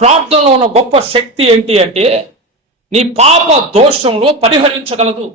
ప్రార్థనలో ఉన్న గొప్ప శక్తి ఏంటి అంటే నీ పాప దోషంలో పరిహరించగలదు.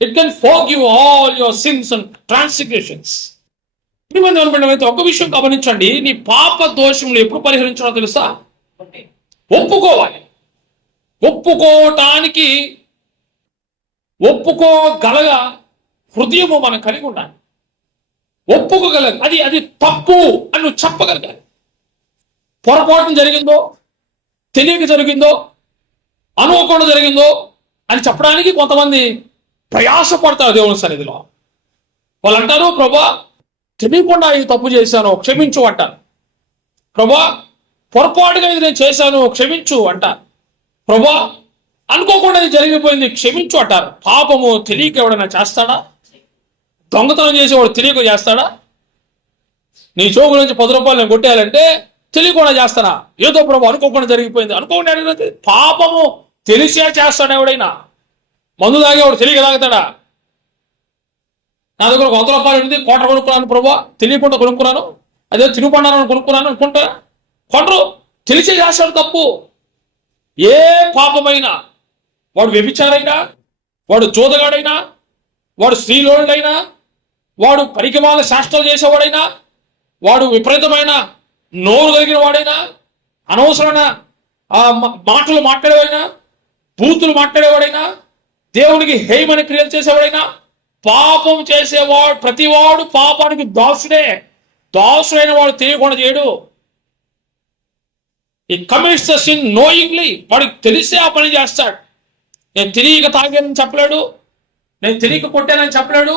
It can forgive all your sins and transgressions. అయితే ఒక విషయం గమనించండి, నీ పాప దోషంలో ఎప్పుడు పరిహరించాలో తెలుసా? ఒప్పుకోవాలి. ఒప్పుకోగలగ హృదయము మనం కలిగి ఉండాలి. ఒప్పుకోగలగ అది తప్పు అని నువ్వు చెప్పగలగాలి. పొరపాటు జరిగిందో, తెలియక జరిగిందో, అనుకోకుండా జరిగిందో అని చెప్పడానికి కొంతమంది ప్రయాసపడతారు దేవుని సన్నిధిలో. వాళ్ళు అంటారు, ప్రభా తెలియకుండా ఇది తప్పు చేశాను క్షమించు అంటారు. ప్రభా పొరపాటుగా ఇది నేను చేశాను క్షమించు అంటారు. ప్రభా అనుకోకుండా ఇది జరిగిపోయింది క్షమించు అంటారు. పాపము తెలియక ఎవడైనా చేస్తాడా? దొంగతనం చేసేవాడు తెలియక చేస్తాడా? నీ చోకు నుంచి 10 రూపాయలు నేను కొట్టేయాలంటే తెలియకుండా చేస్తానా? ఏదో ప్రభు అనుకోకుండా జరిగిపోయింది అనుకోకుండా. పాపము తెలిసే చేస్తాడు ఎవడైనా. మందు తాగేవాడు తెలియక తాగుతాడా? నా దగ్గర 100 రూపాయలు ఉంది, కోట కొనుక్కున్నాను ప్రభు, తెలియకుండా కొనుక్కున్నాను, అదే తినుపండాలని కొనుక్కున్నాను అనుకుంటా కొనరు. తెలిసే చేస్తాడు తప్పు. ఏ పాపమైనా, వాడు వ్యభిచారైనా, వాడు జోదగాడైనా, వాడు స్త్రీలోడైనా, వాడు పరికమాల శాస్త్రాలు చేసేవాడైనా, వాడు విపరీతమైన నోరు కలిగిన వాడైనా, అనవసరమైన మాటలు మాట్లాడేవాడైనా, బూతులు మాట్లాడేవాడైనా, దేవునికి హేయమైన క్రియలు చేసేవాడైనా, పాపం చేసేవాడు ప్రతివాడు పాపానికి దాసుడైన వాడు తెలియకుండా చేయడు. ఈ కమిట్స్ ద సిన్ నోయింగ్లీ. వాడికి తెలిసే ఆ పని చేస్తాడు. నేను తెలియక తాగానని చెప్పలేడు, నేను తెలియక కొట్టానని చెప్పలేడు,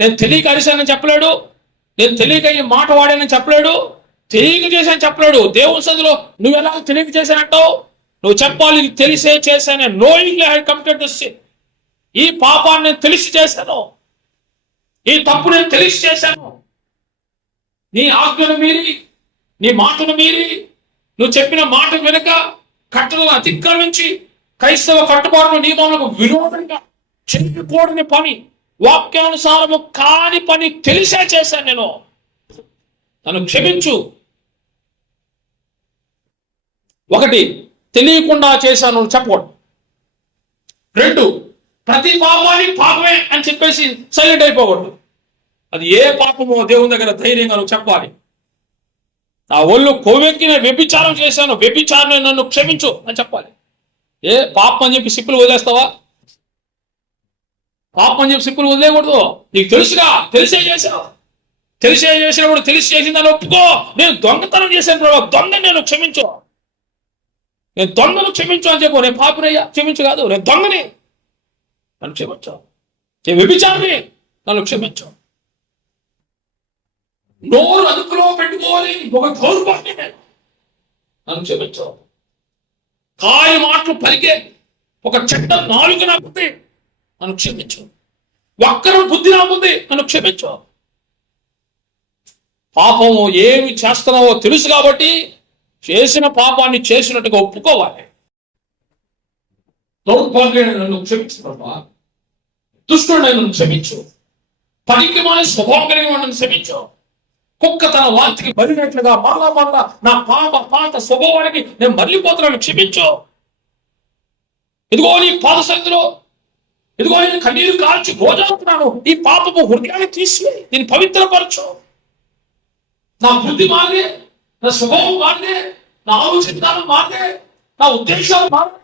నేను తెలియక అరిశానని చెప్పలేడు, నేను తెలియక ఈ మాట వాడానని చెప్పలేడు, తెలియక చేశాను చెప్పలేడు. దేవుని సందులో నువ్వు ఎలా తెలియక చేశానంటావు? నువ్వు చెప్పాలి, తెలిసే చేశాను. Knowingly I committed this sin. ఈ పాపాన్ని నేను తెలిసి చేశాను, ఈ తప్పు నేను తెలిసి చేశాను. నీ ఆజ్ఞను మీరి, నీ మాటను మీరి, నువ్వు చెప్పిన మాట వెనుక కట్టలను అతిక్రమించి క్రైస్తవ కట్టుబాటు నియమాలకు విరోధంగా చేయకూడని పని, వాక్యానుసారము కాని పని తెలిసే చేశాను నేను. నన్ను క్షమించు. 1 తెలియకుండా చేశాను చెప్పకూడదు. 2 ప్రతి పాపాన్ని పాపమే అని చెప్పేసి సైలెంట్ అయిపోకూడదు. అది ఏ పాపమో దేవుని దగ్గర ధైర్యంగా నువ్వు చెప్పాలి. ఆ ఒళ్ళు కొవ్వెక్కిన వ్యభిచారం చేశాను, వ్యభిచారం నన్ను క్షమించు అని చెప్పాలి. ఏ పాపం అని చెప్పి సిప్పులు వదిలేస్తావా? పాపం అని చెప్పి సిప్పులు వదిలేయకూడదు. నీకు తెలుసుగా, తెలిసే చేసినప్పుడు తెలిసి చేసిందని ఒప్పుకో. నేను దొంగతనం చేశాను ప్రభావ, దొంగని నేను క్షమించు, నేను దొంగను క్షమించు అని చెప్పు. నేను పాపినయ్యా క్షమించు కాదు, నేను దొంగని నన్ను క్షమించు, వ్యభిచారిని నన్ను క్షమించు. నోరు అదుపులో పెట్టుకోవాలి, ఒక దౌర్భాగ్యం నన్ను క్షమించు. కాయ మాటలు పలికే ఒక చెడ్డ నాలుక నాకుంది నన్ను క్షమించు. వక్రం బుద్ధి నాకుంది నన్ను క్షమించు. పాపము ఏమి చేస్తున్నావో తెలుసు కాబట్టి చేసిన పాపాన్ని చేసినట్టుగా ఒప్పుకోవాలి. దౌర్భాగ్యాన్ని నన్ను క్షమించు ప్రభా, దుష్టుడిని నన్ను క్షమించు, పనికిమాల స్వభావం కలిగిన నన్ను క్షమించు. కుక్క తన వాంతికి మరినట్లుగా మరలా నా పాత స్వభావానికి నేను మరలిపోతున్నాను క్షమించు. ఇదిగో నీ పాద సన్నిధిలో, ఇదిగో నేను కన్నీరు కాల్చి గోజాడుతున్నాను. ఈ పాపపు హృదయాన్ని తీసివేయి, దీన్ని పవిత్రపరచు. నా బుద్ధి మారే, నా స్వభావం మారే, నా ఆలోచన మారే, నా ఉద్దేశాలు మారే.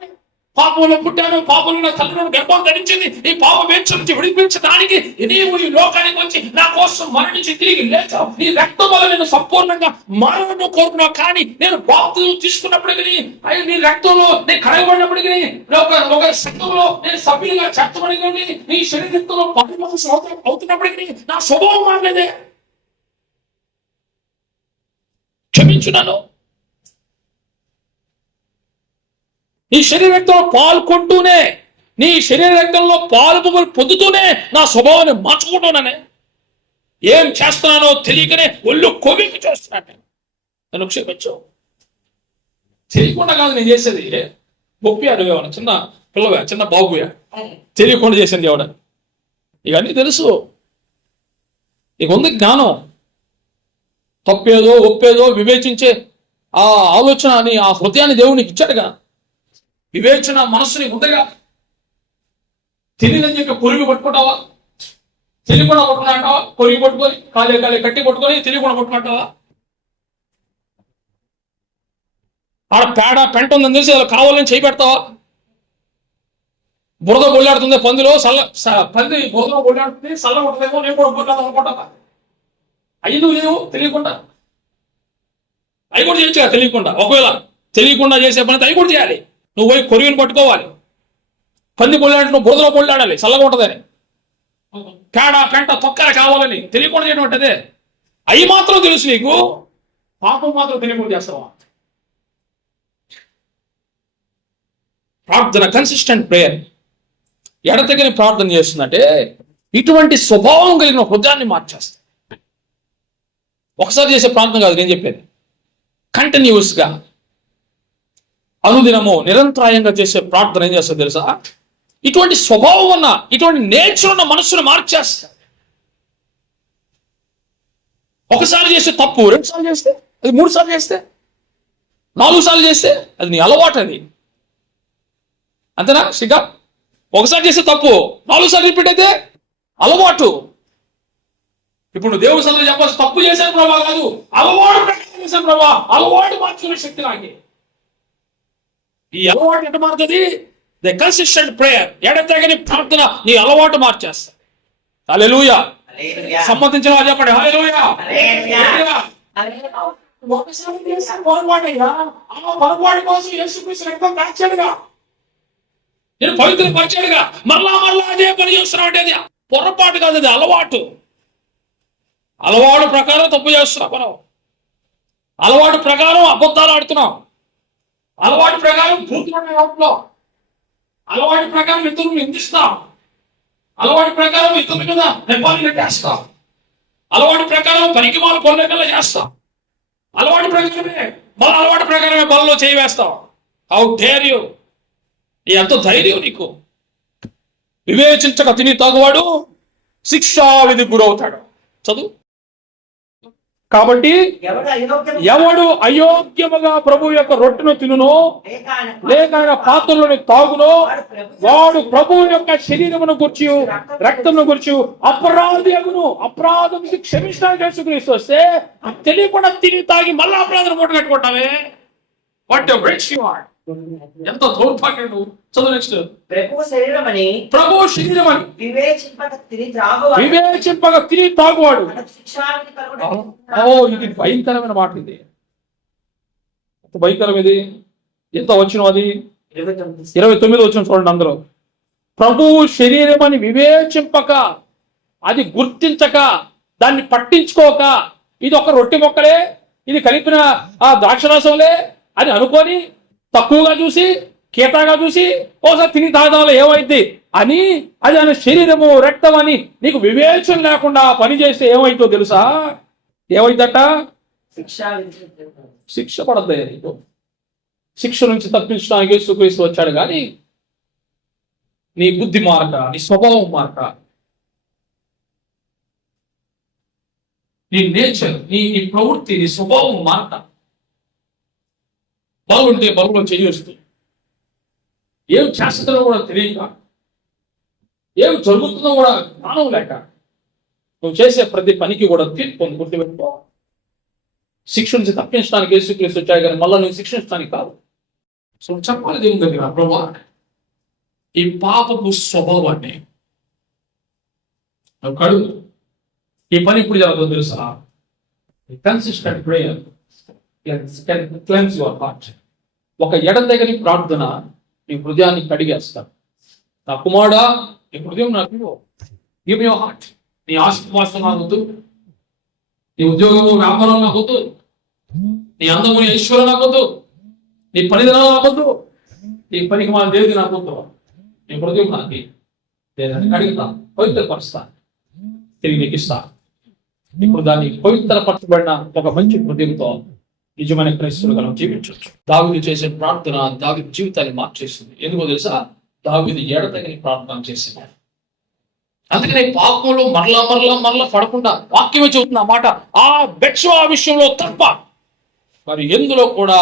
పాపంలో పుట్టాను, పాపంలో నా తల్లిదండ్రులు గర్భం ధరించింది. ఈ పాప వేక్ష నుంచి విడిపించడానికి నీవు ఈ లోకానికి వచ్చి నా కోసం మరణించి తిరిగి లేచావు. నీ రక్తం వల్ల నేను సంపూర్ణంగా మారను కోరుకున్నావు. కానీ నేను బాప్తిజం తీసుకున్నప్పటికీ, నీ రక్తంలో నేను కడగబడినప్పటికీ, ఒక సంఘంలో నేను సభ్యులుగా చేర్చబడి నీ శరీరంలో పరిమాణం అవుతున్నప్పటికీ నా స్వభావం మారలేదే. క్షమించున్నాను. నీ శరీర రక్తంలో పాల్గొంటూనే, నీ శరీర రక్తంలో పాలు పొందుతూనే నా స్వభావాన్ని మార్చుకుంటున్నానే. ఏం చేస్తున్నానో తెలియకనే ఒళ్ళు కొవ్వెక్కి చేస్తున్నాను. నన్ను క్షమించు. తెలియకుండా కాదు నేను చేసేది. గొప్ప అడిగేవాడు, చిన్న పిల్లవా, చిన్న బాబుయా, తెలియకుండా చేసింది ఎవడని. ఇవన్నీ తెలుసు, ఇక ఉంది జ్ఞానం. తప్పేదో ఒప్పేదో వివేచించే ఆ ఆలోచనని, ఆ హృదయాన్ని దేవునికి ఇచ్చాడుగా. వివేచన మనస్సుని ఉందగా. తెలియదని చెప్పి పొరుగు పట్టుకుంటావా? తెలియకుండా పట్టుకుంటావా? పొరుగు పట్టుకొని కాలే కట్టి పట్టుకొని తెలియకుండా పట్టుకుంటావా? ఆడ పేడ పెంట ఉందని తెలిసి అలా కావాలని చేయి పెడతావా? బురద బొల్లాడుతుంది పందిలో, పంది బురదలో బొల్లాడుతుంది, చల్ల ఉంటుందేమో, నేను కూడా బొల్లాడు అనుకుంటావా? అయ్యి నువ్వు లేవు తెలియకుండా. అవి కూడా చేయొచ్చు కదా తెలియకుండా. ఒకవేళ తెలియకుండా చేసే పని అవి కూడా చేయాలి. నువ్వు పోయి కొరివిని పట్టుకోవాలి. పంది బొల్లాడు, నువ్వు బురదలో బొల్లాడాలి చల్లగా ఉంటుందని. పేడ పెంట తొక్కర కావాలని తెలియకుండా చేయడం అంటే అవి మాత్రం తెలుసు నీకు, పాపం మాత్రం తెలియకుండా చేస్తావా? ప్రార్థన, కన్సిస్టెంట్ ప్రేయర్, ఎడతెగని ప్రార్థన చేస్తుందంటే ఇటువంటి స్వభావం కలిగిన హృదయాన్ని మార్చేస్తుంది. ఒకసారి చేసే ప్రార్థన కాదు నేను చెప్పేది, కంటిన్యూస్గా అనుదినము నిరంతరాయంగా చేసే ప్రార్థన ఏం చేస్తుంది తెలుసా? ఇటువంటి స్వభావం ఉన్న, ఇటువంటి నేచర్ ఉన్న మనస్సును మార్చేస్తా. ఒకసారి చేస్తే తప్పు, 2 సార్లు చేస్తే అది, 3 సార్లు చేస్తే, 4 సార్లు చేస్తే అది నీ అలవాటు. అది అంతేనా? శ్రీగా ఒకసారి చేస్తే తప్పు, 4 సార్లు రిపీట్ అయితే అలవాటు. ఇప్పుడు నువ్వు దేవుడి సన్నిధిలో చెప్పాల్సి తప్పు చేశాను ప్రభా కాదు, అలవాటు ప్రకారం చేశాను ప్రభా, అలవాటు మార్చుకునే శక్తి నాకే. ఈ అలవాటు ఎంత మారుతుంది? ద కన్సిస్టెంట్ ప్రేయర్, ఎడతెగని ప్రార్థన నీ అలవాటు మార్చేస్తా. హల్లెలూయా. సంబంధించిన వాళ్ళు చెప్పండి హల్లెలూయా. ఒకసారి చేశాను పొరపాటయ్యా, ఆ పొరపాటు కోసం యేసుక్రీస్తు రక్తం కాచాడుగా, నేను పవిత్ర పరిచాడుగా, మరలా అదే పని చేస్తున్నావు అంటే అది పొరపాటు కాదు, అది అలవాటు. అలవాటు ప్రకారం తప్పు చేస్తున్నావు మనం, అలవాటు ప్రకారం అబద్ధాలు ఆడుతున్నాం, అలవాటు ప్రకారం పూర్తిలో, అలవాటు ప్రకారం ఇతరులు నిందిస్తాం, అలవాటు ప్రకారం ఇతరుల మీద నెప్పాలు నెట్టేస్తాం, అలవాటు ప్రకారం పనికి వాళ్ళు కొనగల చేస్తాం, అలవాటు ప్రకారమే బలలో చేయి వేస్తాం. How dare you! ఎంత ధైర్యం నీకు! వివేచించక తిని తాగువాడు శిక్షా విధికి గురవుతాడు. చదువు. కాబట్టి ఎవడు అయోగ్యముగా ప్రభు యొక్క రొట్టెను తినునో లేక ఆయన పాత్రలోని తాగునో వాడు ప్రభు యొక్క శరీరమును గుర్చి రక్తమును గుర్చి అపరాధి అగును. అపరాధం క్షమించడానికి యేసుక్రీస్తు వస్తే తెలియకుండా తిని తాగి మళ్ళీ అపరాధం మూట కట్టుకుంటావే. What a wretch you are! ఎంత దౌర్భాగ్యం నువ్వు. చదువు నెక్స్ట్. ప్రభు శరీరమని వివేచింపక తిని తాగువాడు. ఇది భయంకరమైన మాట. ఇది ఎంత భయంకరం! ఇది ఎంత వచ్చిన అది 29 వచ్చిన చూడండి. అందరూ ప్రభు శరీరం అని వివేచింపక, అది గుర్తించక, దాన్ని పట్టించుకోక, ఇది ఒక రొట్టె మొక్కలే, ఇది కలిపిన ఆ ద్రాక్షరసంలే అని అనుకొని తక్కువగా చూసి, కీటాగా చూసి ఓసారి తిని తాగడంలో ఏమైంది అని, అది ఆయన శరీరము రక్తం అని నీకు వివేచన లేకుండా పని చేస్తే ఏమైందో తెలుసా? ఏమైందట? శిక్ష పడద్దయ్యా నీకు. శిక్ష నుంచి తప్పించడానికి యేసుక్రీస్తు వచ్చాడు, కానీ నీ బుద్ధి మారక, నీ స్వభావం మారక, నీ నేచర్, నీ ప్రవృత్తి, నీ స్వభావం మారక, బాగుంటే బలంలో చేయొచ్చు, ఏం చేస్తుందో కూడా తెలియక, ఏం జరుగుతుందో కూడా జ్ఞానం లేక నువ్వు చేసే ప్రతి పనికి కూడా తీర్పు గుర్తుపెట్టుకో. శిక్ష నుంచి తప్పించడానికి యేసుక్రీస్తు వచ్చాయి, కానీ మళ్ళీ నువ్వు శిక్షించడానికి కాదు. సో చెప్పాలి దేవుని దగ్గర, ప్రభా ఈ పాపపు స్వభావాన్ని కడుగు. ఈ పని ఇప్పుడు జరుగుతుందో తెలుసా? Consistent prayer cleanse your heart. ఒక ఎడతెగని ప్రార్థన నీ హృదయాన్ని కడిగేస్తాడు. నా కుమారుడా, నీ హృదయం నాకు గివ్ మీ యువర్ హార్ట్. నీ ఆస్తిపాస్తులు నాకు వద్దు, నీ ఉద్యోగము వ్యాపారం నాకు వద్దు, నీ అందము నీ ఐశ్వర్యం నాకు వద్దు, నీ పనిదినాలు నాకు వద్దు, నీ పనికి మన దేవుడి నాకు వద్దు. నీ హృదయం నాకు నేను అడిగితా, పవిత్రపరుస్తా, తిరిగి నీకు ఇస్తా. ఇప్పుడు దాన్ని పవిత్రపరచబడిన ఒక మంచి హృదయంతో నిజమైన క్రైస్తవులుగా మనం జీవించవచ్చు. దావీదు చేసే ప్రార్థన దావీదు జీవితాన్ని మార్చేసింది. ఎందుకో తెలుసా? దావీదు ఎడతెగని ప్రార్థన చేసింది. అందుకనే పాపంలో మరలా పడకుండా వాక్యమే చెబుతుంది ఆ మాట. ఆ బెత్షెబా విషయంలో తప్ప మరి ఎందులో కూడా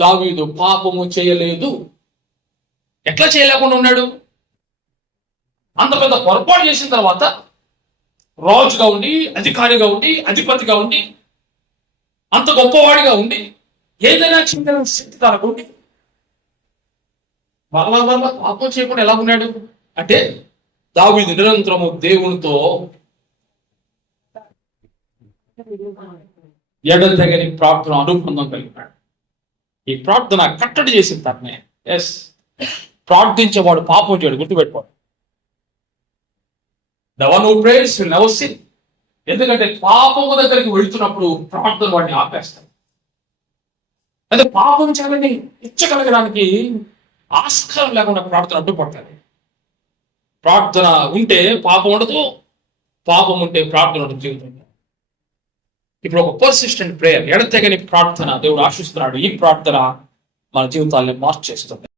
దావీదు పాపము చేయలేదు. ఎట్లా చేయలేకుండా ఉన్నాడు? అంత పెద్ద పొరపాటు చేసిన తర్వాత రాజుగా ఉండి, అధికారిగా ఉండి, అధిపతిగా ఉండి, అంత గొప్పవాడిగా ఉండి, ఏదైనా చిన్న శక్తి తనకు ఉండి వల్ల పాపం చేయకుండా ఎలా ఉన్నాడు అంటే, దావీదు నిరంతరము దేవునితో ఎడతెగని ప్రార్థన అనుబంధం కలిగినాడు. ఈ ప్రార్థన కట్టడి చేసింది తననే. ఎస్, ప్రార్థించేవాడు పాపం చేయడు, గుర్తుపెట్టుకోడు. The one who prays will never sin. ఎందుకంటే పాపము దగ్గరికి వెళుతున్నప్పుడు ప్రార్థన వాడిని ఆపేస్తాడు. అంటే పాపం చేయాలని ఇచ్చగలగడానికి ఆస్కారం లేకుండా ప్రార్థన అడ్డుపడతాడు. ప్రార్థన ఉంటే పాపం ఉండదు, పాపం ఉంటే ప్రార్థన ఉండదు జీవితంలో. ఇప్పుడు ఒక పర్సిస్టెంట్ ప్రేయర్, ఎడతెగని ప్రార్థన దేవుడు ఆశిస్తున్నాడు. ఈ ప్రార్థన మన జీవితాన్ని మార్చేస్తుంది.